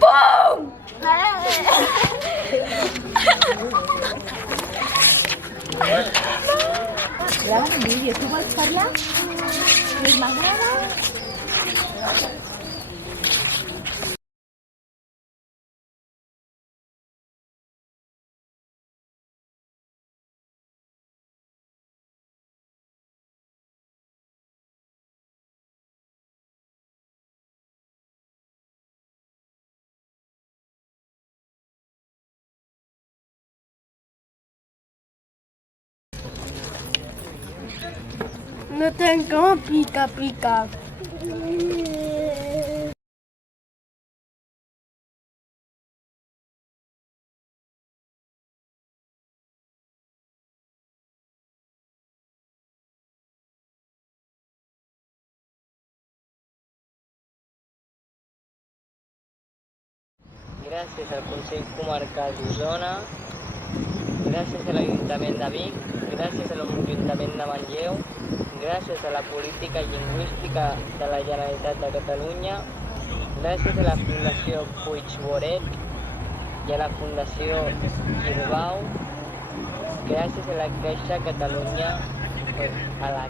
Pum! Grava un vídeo, tu vols parlar? Pues m'agrada. No tengo pica pica. Gràcies al Consell Comarcal d'Osona, gràcies a l'Ajuntament de Vic, gràcies a l'Ajuntament de Manlleu, gràcies a la política lingüística de la Generalitat de Catalunya, gràcies a la Fundació Puigboret i a la Fundació Girbau, gràcies a la Caixa Catalunya, a la